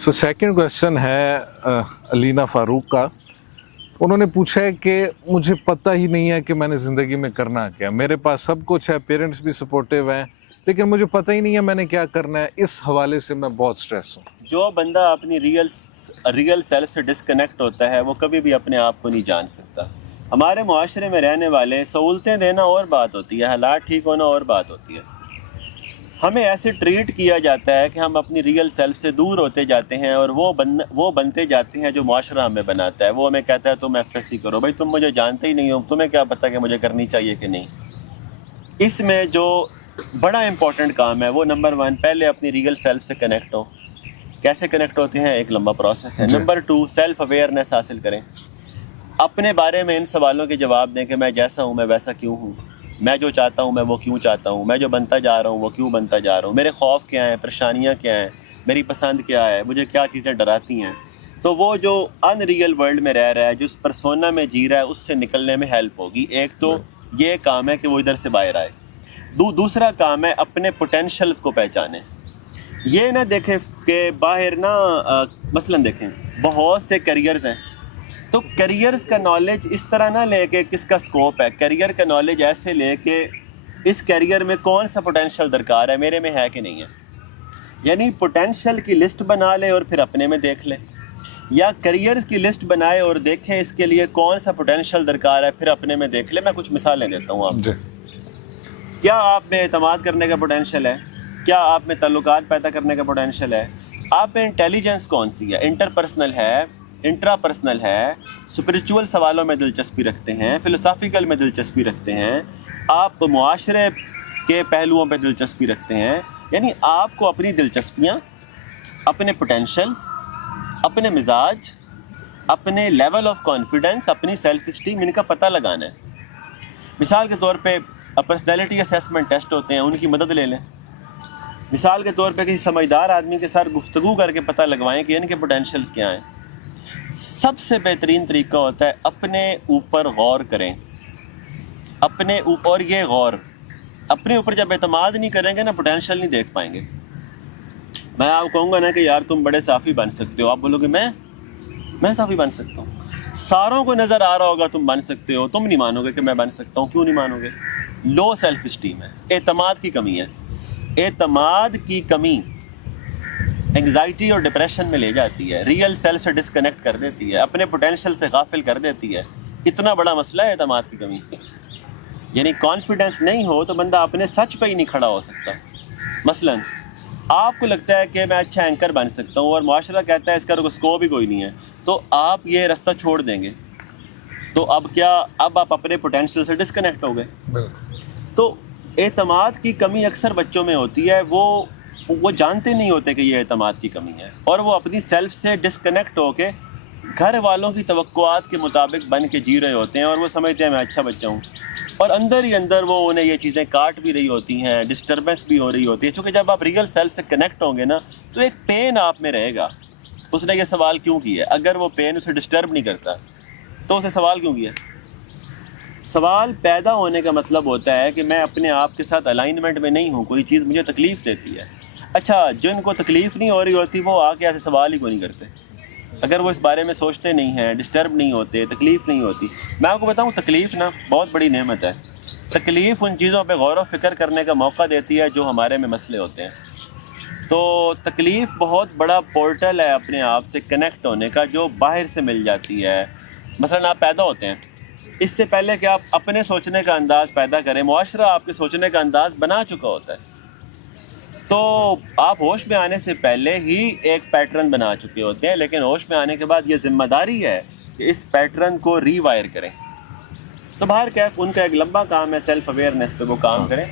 So second question है अलीना फारूक का। उन्होंने पूछा है कि मुझे पता ही नहीं है कि मैंने ज़िंदगी में करना क्या। मेरे पास सब कुछ है, पेरेंट्स भी सपोर्टिव हैं, लेकिन मुझे पता ही नहीं है मैंने क्या करना है। इस हवाले से मैं बहुत स्ट्रेस हूँ। जो बंदा अपनी रियल सेल्फ से डिस्कनेक्ट होता है वो कभी भी अपने आप को नहीं जान सकता। हमारे मुआशरे में रहने वाले सहूलतें देना और बात होती है, हालात ठीक होना और बात होती है। हमें ऐसे ट्रीट किया जाता है कि हम अपनी रियल सेल्फ से दूर होते जाते हैं और वो बनते जाते हैं जो मुआशरा हमें बनाता है। वो हमें कहता है तुम एफएससी करो। भाई तुम मुझे जानते ही नहीं हो, तुम्हें क्या पता कि मुझे करनी चाहिए कि नहीं। इसमें जो बड़ा इंपॉर्टेंट काम है वो नंबर 1, पहले अपनी रियल सेल्फ से कनेक्ट हो। कैसे कनेक्ट होते हैं, एक लंबा प्रोसेस है। नंबर 2, सेल्फ अवेयरनेस हासिल करें। अपने बारे में इन सवालों के जवाब दें कि मैं जैसा हूँ मैं वैसा क्यों हूँ, मैं जो चाहता हूँ मैं वो क्यों चाहता हूँ, मैं जो बनता जा रहा हूँ वो क्यों बनता जा रहा हूँ, मेरे खौफ क्या हैं, परेशानियाँ क्या हैं, मेरी पसंद क्या है, मुझे क्या चीज़ें डराती हैं। तो वो जो अनरियल वर्ल्ड में रह रहा है, जो उस पर्सोना में जी रहा है, उससे निकलने में हेल्प होगी। एक तो ये काम है कि वो इधर से बाहर आए। दूसरा काम है अपने पोटेंशल्स को पहचानें। ये ना देखें कि बाहर ना मसलन देखें बहुत से करियर्स हैं, तो करियर्स का नॉलेज इस तरह ना ले के किसका स्कोप है। करियर का नॉलेज ऐसे ले के इस करियर में कौन सा पोटेंशियल दरकार है, मेरे में है कि नहीं है। यानी पोटेंशियल की लिस्ट बना ले और फिर अपने में देख ले, या करियर्स की लिस्ट बनाए और देखें इसके लिए कौन सा पोटेंशियल दरकार है, फिर अपने में देख ले। मैं कुछ मिसालें देता हूँ आपको। क्या आप में एतमाद करने का पोटेंशियल है? क्या आप में ताल्लुकात पैदा करने का पोटेंशियल है? आप में इंटेलिजेंस कौन सी है? इंटरपर्सनल है, इंट्रापर्सनल है, स्पिरिचुअल सवालों में दिलचस्पी रखते हैं, फ़िलोसॉफ़िकल में दिलचस्पी रखते हैं, आप मुआशरे के पहलुओं पे दिलचस्पी रखते हैं। यानी आपको अपनी दिलचस्पियाँ, अपने पोटेंशल्स, अपने मिजाज, अपने लेवल ऑफ कॉन्फिडेंस, अपनी सेल्फ इस्टीम, इनका पता लगाना है। मिसाल के तौर पे पर्सनैलिटी असेसमेंट टेस्ट होते हैं, उनकी मदद ले लें। मिसाल के तौर पे किसी समझदार आदमी के साथ गुफ्तगू करके पता लगवाएं कि इनके पोटेंशल्स क्या हैं। सबसे बेहतरीन तरीका होता है अपने ऊपर गौर करें। अपने ऊपर, और ये गौर अपने ऊपर जब एतमाद नहीं करेंगे ना, पोटेंशियल नहीं देख पाएंगे। मैं आपको कहूँगा ना कि यार तुम बड़े साफ़ी बन सकते हो, आप बोलोगे मैं साफ़ी बन सकता हूँ। सारों को नज़र आ रहा होगा तुम बन सकते हो, तुम नहीं मानोगे कि मैं बन सकता हूँ। क्यों नहीं मानोगे? लो सेल्फ इस्टीम है, एतमाद की कमी है। एतमाद की कमी एंग्जाइटी और डिप्रेशन में ले जाती है, रियल सेल्फ से डिस्कनेक्ट कर देती है, अपने पोटेंशियल से गाफिल कर देती है। इतना बड़ा मसला है एतमाद की कमी। यानी कॉन्फिडेंस नहीं हो तो बंदा अपने सच पे ही नहीं खड़ा हो सकता। मसलन आपको लगता है कि मैं अच्छा एंकर बन सकता हूँ और मुआशरा कहता है इसका स्कोप ही कोई नहीं है, तो आप ये रास्ता छोड़ देंगे। तो अब क्या, अब आप अपने पोटेंशियल से डिस्कनेक्ट हो गए। तो एतमाद की कमी अक्सर बच्चों में होती है, वो जानते नहीं होते कि ये एतमाद की कमी है, और वो अपनी सेल्फ से डिस्कनेक्ट होके घर वालों की तवक्कुआत के मुताबिक बन के जी रहे होते हैं, और वो समझते हैं मैं अच्छा बच्चा हूँ, और अंदर ही अंदर वो उन्हें ये चीज़ें काट भी रही होती हैं, डिस्टर्बेंस भी हो रही होती है। क्योंकि जब आप रियल सेल्फ से कनेक्ट होंगे ना, तो एक पेन आप में रहेगा। उसने ये सवाल क्यों किया? अगर वो पेन उसे डिस्टर्ब नहीं करता तो उसे सवाल क्यों किया? सवाल पैदा होने का मतलब होता है कि मैं अपने आप के साथ अलाइनमेंट में नहीं हूँ, कोई चीज़ मुझे तकलीफ़ देती है। अच्छा, जिनको तकलीफ़ नहीं हो रही होती वो आके ऐसे सवाल ही क्यों नहीं करते? अगर वो इस बारे में सोचते नहीं हैं, डिस्टर्ब नहीं होते, तकलीफ़ नहीं होती। मैं आपको बताऊँ, तकलीफ़ ना बहुत बड़ी नेमत है। तकलीफ़ उन चीज़ों पे गौर व फिक्र करने का मौका देती है जो हमारे में मसले होते हैं। तो तकलीफ़ बहुत बड़ा पोर्टल है अपने आप से कनेक्ट होने का, जो बाहर से मिल जाती है। मसलन आप पैदा होते हैं, इससे पहले कि आप अपने सोचने का अंदाज़ पैदा करें, मुआशरा आपके सोचने का अंदाज़ बना चुका होता है। तो आप होश में आने से पहले ही एक पैटर्न बना चुके होते हैं, लेकिन होश में आने के बाद ये जिम्मेदारी है कि इस पैटर्न को रीवायर करें। तो बाहर कैफ उनका एक लंबा काम है, सेल्फ अवेयरनेस पे वो काम करें।